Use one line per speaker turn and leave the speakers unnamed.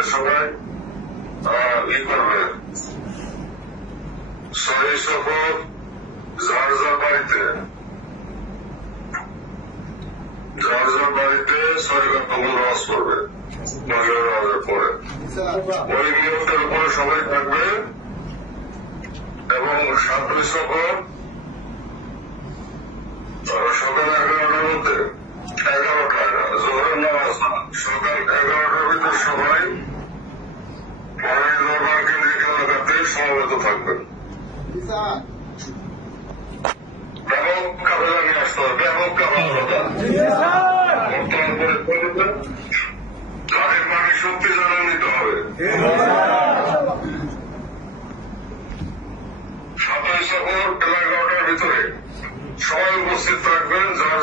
মিলে সবাই ই করবে। সহি সফর যার যার বাড়িতে। যার যার বাড়িতে ছয় ঘণ্টা নামাজ পরে। ওই নিয়মটার উপরে সবাই থাকবে এবং সাতই সফর সকাল এগারোটার মধ্যে, এগারোটা, জোহরের নামাজ। না সকাল এগারোটার ভিতর সবাই অবনত থাকবে। ব্যাপক কাপড় নিয়ে আসতে হবে ব্যাপক কাপড় তাদের শক্তি জানিয়ে নিতে হবে সাতাইশ এগারোটার ভিতরে সবাই উপস্থিত থাকবেন, যার